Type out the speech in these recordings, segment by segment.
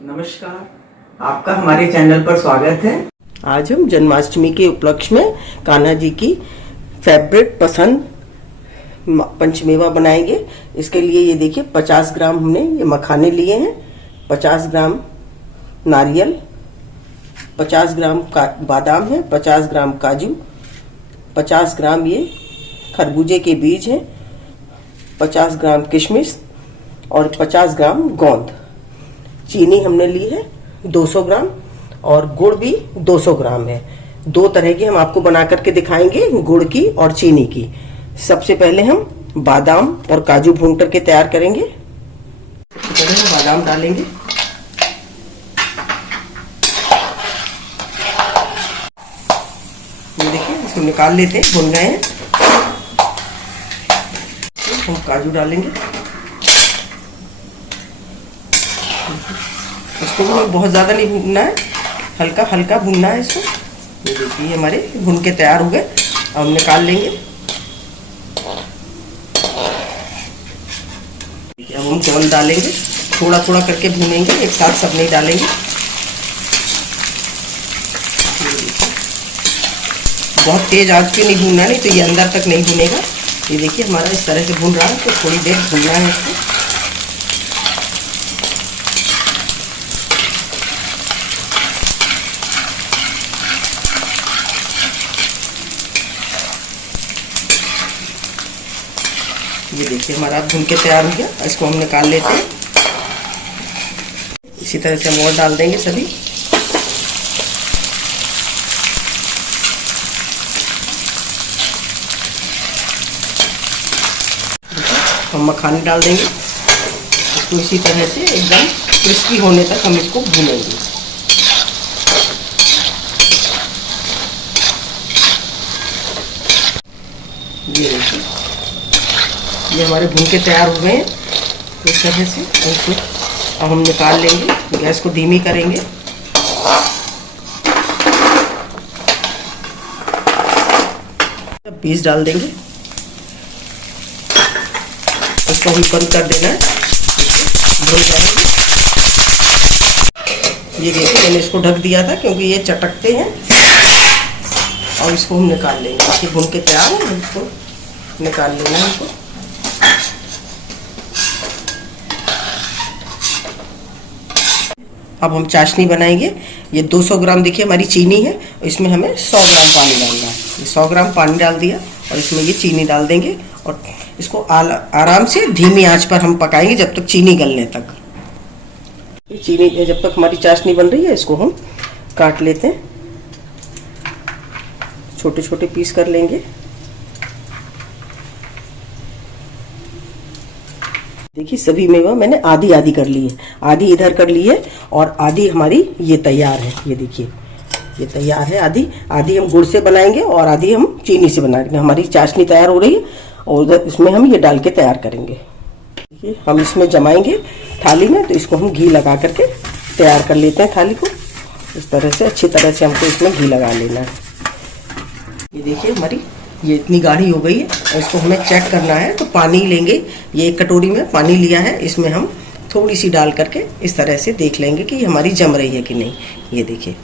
नमस्कार, आपका हमारे चैनल पर स्वागत है। आज हम जन्माष्टमी के उपलक्ष्य में कान्हा जी की फेवरेट पसंद पंचमेवा बनाएंगे। इसके लिए ये देखिए 50 ग्राम हमने ये मखाने लिए हैं, 50 ग्राम नारियल, 50 ग्राम बादाम है, 50 ग्राम काजू, 50 ग्राम ये खरबूजे के बीज हैं, 50 ग्राम किशमिश और 50 ग्राम गोंद। चीनी हमने ली है 200 ग्राम और गुड़ भी 200 ग्राम है। दो तरह की हम आपको बना करके दिखाएंगे, गुड़ की और चीनी की। सबसे पहले हम बादाम और काजू भून करके तैयार करेंगे। सबसे पहले हम बादाम डालेंगे, ये देखिए इसको निकाल लेते हैं, भुन गए हैं। हम काजू डालेंगे, इसको भी बहुत ज़्यादा नहीं भूनना है, हल्का हल्का भूनना है इसको। ये देखिए हमारे भून के तैयार हो गए। अब हम निकाल लेंगे। अब हम गोंद डालेंगे, थोड़ा थोड़ा करके भूनेंगे, एक साथ सब नहीं डालेंगे। बहुत तेज आंच पे नहीं भूनना, नहीं तो ये अंदर तक नहीं भुनेगा। ये देखिए हमारा इस तरह से भून रहा है, तो थोड़ी देर भूनना है इसको। ये देखिए हमारा भून के तैयार हो गया। इसको हम निकाल लेते हैं। इसी तरह से हम और डाल देंगे सभी। हम मखाने डाल देंगे, इसको इसी तरह से एकदम क्रिस्पी होने तक हम इसको भूनेंगे। ये देखिए ये हमारे भून के तैयार हो गए हैं इस तरह से। इसको अब हम निकाल लेंगे, गैस को धीमी करेंगे। पीस डाल देंगे, इसको हम बंद कर देना है, भून जाएंगे। ये देखिए मैंने इसको ढक दिया था क्योंकि ये चटकते हैं। और इसको हम निकाल लेंगे, इसके भून के तैयार है, इसको निकाल लेना है इसको। अब हम चाशनी बनाएंगे। ये 200 ग्राम देखिए हमारी चीनी है, इसमें हमें 100 ग्राम पानी डालना है। ये 100 ग्राम पानी डाल दिया और इसमें ये चीनी डाल देंगे और इसको आराम से धीमी आंच पर हम पकाएंगे जब तक चीनी गलने तक। ये चीनी जब तक हमारी चाशनी बन रही है, इसको हम काट लेते हैं, छोटे छोटे पीस कर लेंगे। देखिए सभी मेवा मैंने आधी आधी कर ली है, आधी इधर कर ली है और आधी हमारी ये तैयार है। ये देखिए ये तैयार है, आधी आधी हम गुड़ से बनाएंगे और आधी हम चीनी से बनाएंगे। हमारी चाशनी तैयार हो रही है और उधर इसमें हम ये डाल के तैयार करेंगे। देखिए हम इसमें जमाएंगे थाली में, तो इसको हम घी लगा करके तैयार कर लेते हैं थाली को। इस तरह से अच्छी तरह से हमको इसमें घी लगा लेना है। ये देखिए हमारी ये इतनी गाढ़ी हो गई है और इसको हमें चेक करना है, तो पानी लेंगे। ये एक कटोरी में पानी लिया है, इसमें हम थोड़ी सी डाल करके इस तरह से देख लेंगे कि हमारी जम रही है कि नहीं। ये देखिए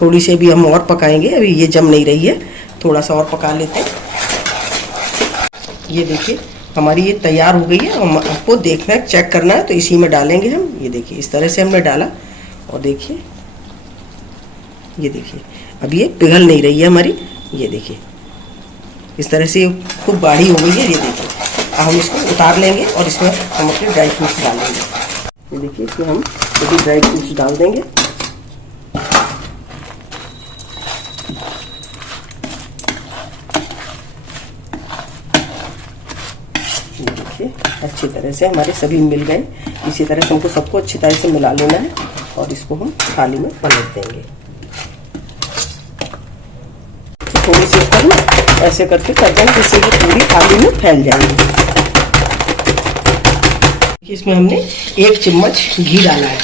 थोड़ी सी भी हम और पकाएंगे, अभी ये जम नहीं रही है, थोड़ा सा और पका लेते हैं। ये देखिए हमारी ये तैयार हो गई है। हम आपको देखना है, चेक करना है, तो इसी में डालेंगे हम। ये देखिए इस तरह से हमने डाला और देखिए ये देखिए अब ये पिघल नहीं रही है हमारी। ये देखिए इस तरह से खूब गाढ़ी हो गई है। ये देखिए अब हम इसको उतार लेंगे और इसमें हम अपने ड्राई फ्रूट्स डालेंगे। ये देखिए इसमें हम सभी ड्राई फ्रूट्स डाल देंगे। ये देखिए अच्छी तरह से हमारे सभी मिल गए। इसी तरह से हमको सबको अच्छी तरह से मिला लेना है और इसको हम थाली में पलट देंगे। थोड़ी सी ऊपर ना ऐसे करके कर देंगे जिससे कि पूरी थाली में फैल जाएगी। इसमें हमने 1 चम्मच घी डाला है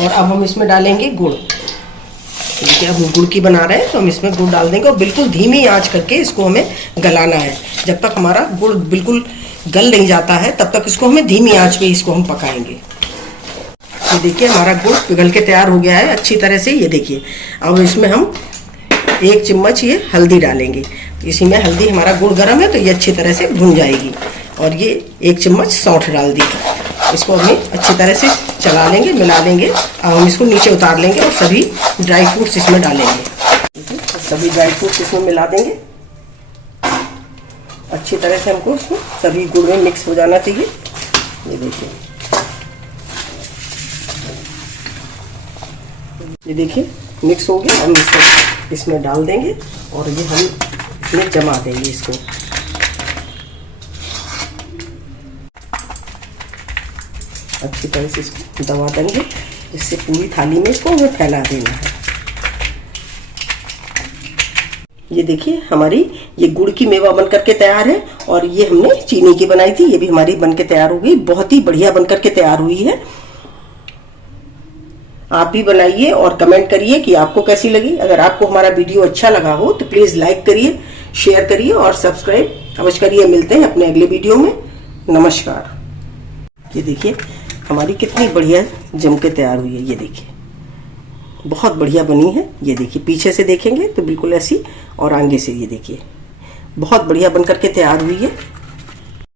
और अब हम इसमें डालेंगे गुड़। देखिए अब गुड़ की बना रहे हैं तो हम इसमें गुड़ डाल देंगे और बिल्कुल धीमी आंच करके इसको हमें गलाना है। जब तक हमारा गुड़ बिल्कुल गल नहीं जाता है तब तक इसको हमें धीमी आंच पे इसको हम पकाएंगे। ये देखिए हमारा गुड़ पिघल के तैयार हो गया है अच्छी तरह से। ये देखिए अब इसमें हम 1 चम्मच ये हल्दी डालेंगे। इसी में हल्दी, हमारा गुड़ गर्म है तो ये अच्छी तरह से भुन जाएगी। और ये 1 चम्मच सौंठ डाल दी। इसको हमें अच्छी तरह से चला लेंगे, मिला लेंगे। अब हम इसको नीचे उतार लेंगे और सभी ड्राई फ्रूट्स इसमें डालेंगे। सभी ड्राई फ्रूट्स इसमें मिला देंगे अच्छी तरह से। हमको इसमें सभी गुड़ में मिक्स हो जाना चाहिए। ये देखिए, ये देखिए मिक्स हो गया। हम इसमें डाल देंगे और ये हम इसमें जमा देंगे। इसको अच्छी तरह से इसको दबा देंगे, जिससे पूरी थाली में इसको हमें फैला देना है। ये देखिए हमारी ये गुड़ की मेवा बन करके तैयार है। और ये हमने चीनी की बनाई थी, ये भी हमारी बन के तैयार हो गई। बहुत ही बढ़िया बन करके तैयार हुई है। आप भी बनाइए और कमेंट करिए कि आपको कैसी लगी। अगर आपको हमारा वीडियो अच्छा लगा हो तो प्लीज लाइक करिए, शेयर करिए और सब्सक्राइब अवश्य करिए। मिलते हैं अपने अगले वीडियो में। नमस्कार। ये देखिए हमारी कितनी बढ़िया जम के तैयार हुई है। ये देखिए बहुत बढ़िया बनी है। ये देखिए पीछे से देखेंगे तो बिल्कुल ऐसी, और आगे से ये देखिए बहुत बढ़िया बन करके तैयार हुई है।